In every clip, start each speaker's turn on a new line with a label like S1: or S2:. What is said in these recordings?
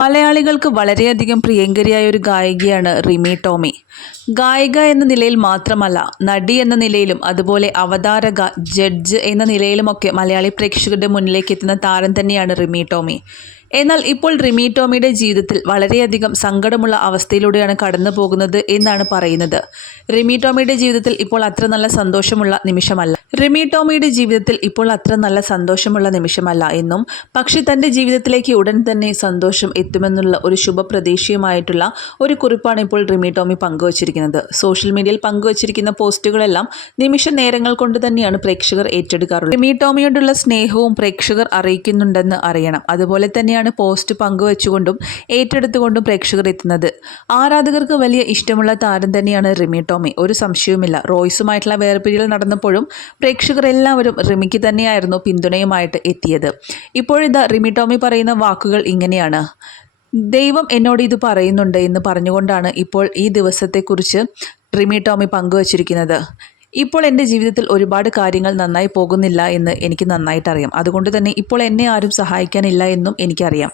S1: മലയാളികൾക്ക് വളരെയധികം പ്രിയങ്കരിയായ ഒരു ഗായികയാണ് റിമി ടോമി. ഗായിക എന്ന നിലയിൽ മാത്രമല്ല നടി എന്ന നിലയിലും അതുപോലെ അവതാരക ജഡ്ജ് എന്ന നിലയിലുമൊക്കെ മലയാളി പ്രേക്ഷകരുടെ മുന്നിലേക്ക് എത്തുന്ന താരം തന്നെയാണ് റിമി ടോമി. എന്നാൽ ഇപ്പോൾ റിമി ടോമിയുടെ ജീവിതത്തിൽ വളരെയധികം സങ്കടമുള്ള അവസ്ഥയിലൂടെയാണ് കടന്നു പോകുന്നത് എന്നാണ് പറയുന്നത്. റിമി ടോമിയുടെ ജീവിതത്തിൽ ഇപ്പോൾ അത്ര നല്ല സന്തോഷമുള്ള നിമിഷമല്ല. റിമി ടോമിയുടെ ജീവിതത്തിൽ ഇപ്പോൾ അത്ര നല്ല സന്തോഷമുള്ള നിമിഷമല്ല എന്നും പക്ഷേ തന്റെ ജീവിതത്തിലേക്ക് ഉടൻ തന്നെ സന്തോഷം എത്തുമെന്നുള്ള ഒരു ശുഭപ്രതീക്ഷയുമായിട്ടുള്ള ഒരു കുറിപ്പാണ് ഇപ്പോൾ റിമി ടോമി പങ്കുവച്ചിരിക്കുന്നത്. സോഷ്യൽ മീഡിയയിൽ പങ്കുവച്ചിരിക്കുന്ന പോസ്റ്റുകളെല്ലാം നിമിഷ നേരങ്ങൾ കൊണ്ട് തന്നെയാണ് പ്രേക്ഷകർ ഏറ്റെടുക്കാറുള്ളത്. റിമി ടോമിയോടുള്ള സ്നേഹവും പ്രേക്ഷകർ അറിയിക്കുന്നുണ്ടെന്ന് അറിയണം. അതുപോലെ തന്നെയാണ് പോസ്റ്റ് പങ്കുവച്ചുകൊണ്ടും ഏറ്റെടുത്തുകൊണ്ടും പ്രേക്ഷകർ എത്തുന്നത്. ആരാധകർക്ക് വലിയ ഇഷ്ടമുള്ള താരം തന്നെയാണ് റിമി ടോമി. ഒരു സംശയവുമില്ല. റോയ്സുമായിട്ടുള്ള വേർപിരിയൽ നടന്നപ്പോഴും പ്രേക്ഷകർ എല്ലാവരും റിമിക്ക് തന്നെയായിരുന്നു പിന്തുണയുമായിട്ട് എത്തിയത്. ഇപ്പോഴിതാ റിമി ടോമി പറയുന്ന വാക്കുകൾ ഇങ്ങനെയാണ്. ദൈവം എന്നോട് ഇത് പറയുന്നുണ്ട് എന്ന് പറഞ്ഞുകൊണ്ടാണ് ഇപ്പോൾ ഈ ദിവസത്തെക്കുറിച്ച് റിമി ടോമി പങ്കുവച്ചിരിക്കുന്നത്. ഇപ്പോൾ എന്റെ ജീവിതത്തിൽ ഒരുപാട് കാര്യങ്ങൾ നന്നായി പോകുന്നില്ല എന്ന് എനിക്ക് നന്നായിട്ടറിയാം. അതുകൊണ്ട് തന്നെ ഇപ്പോൾ എന്നെ ആരും സഹായിക്കാനില്ല എന്നും എനിക്കറിയാം.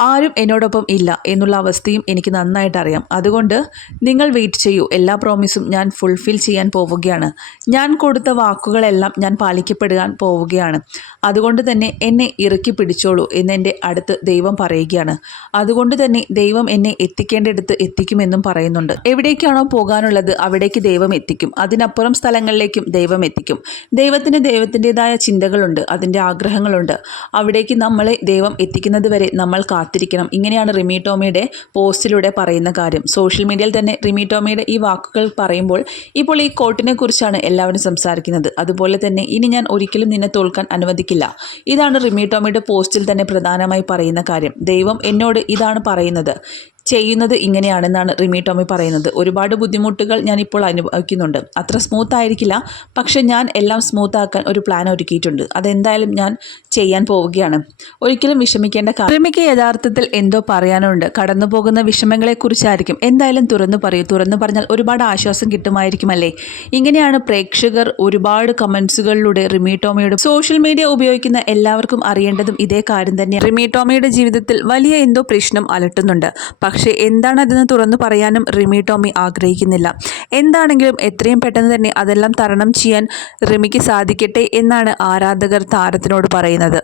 S1: ആരും എന്നോടൊപ്പം ഇല്ല എന്നുള്ള അവസ്ഥയും എനിക്ക് നന്നായിട്ട് അറിയാം. അതുകൊണ്ട് നിങ്ങൾ വെയിറ്റ് ചെയ്യൂ. എല്ലാ പ്രോമിസും ഞാൻ ഫുൾഫിൽ ചെയ്യാൻ പോവുകയാണ്. ഞാൻ കൊടുത്ത വാക്കുകളെല്ലാം ഞാൻ പാലിക്കപ്പെടുവാൻ പോവുകയാണ്. അതുകൊണ്ട് തന്നെ എന്നെ ഇറക്കി പിടിച്ചോളൂ എന്നെന്റെ അടുത്ത് ദൈവം പറയുകയാണ്. അതുകൊണ്ട് തന്നെ ദൈവം എന്നെ എത്തിക്കേണ്ടടുത്ത് എത്തിക്കുമെന്നും പറയുന്നുണ്ട്. എവിടേക്കാണോ പോകാനുള്ളത് അവിടേക്ക് ദൈവം എത്തിക്കും. അതിനപ്പുറം സ്ഥലങ്ങളിലേക്കും ദൈവം എത്തിക്കും. ദൈവത്തിന് ദൈവത്തിന്റെതായ ചിന്തകളുണ്ട്. അതിന്റെ ആഗ്രഹങ്ങളുണ്ട്. അവിടേക്ക് നമ്മളെ ദൈവം എത്തിക്കുന്നത് വരെ നമ്മൾ കാത്തിരിക്കണം. ഇങ്ങനെയാണ് റിമി ടോമിയുടെ പോസ്റ്റിലൂടെ പറയുന്ന കാര്യം. സോഷ്യൽ മീഡിയയിൽ തന്നെ റിമി ടോമിയുടെ ഈ വാക്കുകൾ പറയുമ്പോൾ ഇപ്പോൾ ഈ കോട്ടിനെ കുറിച്ചാണ് എല്ലാവരും സംസാരിക്കുന്നത്. അതുപോലെ തന്നെ ഇനി ഞാൻ ഒരിക്കലും നിന്നെ തോൽക്കാൻ അനുവദിക്കില്ല. ഇതാണ് റിമി ടോമിയുടെ പോസ്റ്റിൽ തന്നെ പ്രധാനമായി പറയുന്ന കാര്യം. ദൈവം എന്നോട് ഇതാണ് പറയുന്നത്. ചെയ്യുന്നത് ഇങ്ങനെയാണെന്നാണ് റിമി ടോമി പറയുന്നത്. ഒരുപാട് ബുദ്ധിമുട്ടുകൾ ഞാൻ ഇപ്പോൾ അനുഭവിക്കുന്നുണ്ട്. അത്ര സ്മൂത്ത് ആയിരിക്കില്ല. പക്ഷേ ഞാൻ എല്ലാം സ്മൂത്ത് ആക്കാൻ ഒരു പ്ലാൻ ഒരുക്കിയിട്ടുണ്ട്. അതെന്തായാലും ഞാൻ ചെയ്യാൻ പോവുകയാണ്. ഒരിക്കലും വിഷമിക്കേണ്ട കാര്യം റിമിക്ക് യഥാർത്ഥത്തിൽ എന്തോ പറയാനുണ്ട്. കടന്നു പോകുന്ന വിഷമങ്ങളെക്കുറിച്ചായിരിക്കും. എന്തായാലും തുറന്നു പറയൂ. തുറന്നു പറഞ്ഞാൽ ഒരുപാട് ആശ്വാസം കിട്ടുമായിരിക്കുമല്ലേ? ഇങ്ങനെയാണ് പ്രേക്ഷകർ ഒരുപാട് കമൻസുകളിലൂടെ റിമി ടോമിയുടെ സോഷ്യൽ മീഡിയ ഉപയോഗിക്കുന്ന എല്ലാവർക്കും അറിയേണ്ടതും ഇതേ കാര്യം തന്നെയാണ്. റിമി ടോമിയുടെ ജീവിതത്തിൽ വലിയ എന്തോ പ്രശ്നം അലട്ടുന്നുണ്ട്. പക്ഷേ എന്താണ് അതെന്ന് തുറന്നു പറയാനും റിമി ടോമി ആഗ്രഹിക്കുന്നില്ല. എന്താണെങ്കിലും എത്രയും പെട്ടെന്ന് തന്നെ അതെല്ലാം തരണം ചെയ്യാൻ റിമിക്ക് സാധിക്കട്ടെ എന്നാണ് ആരാധകർ താരത്തിനോട് പറയുന്നത്.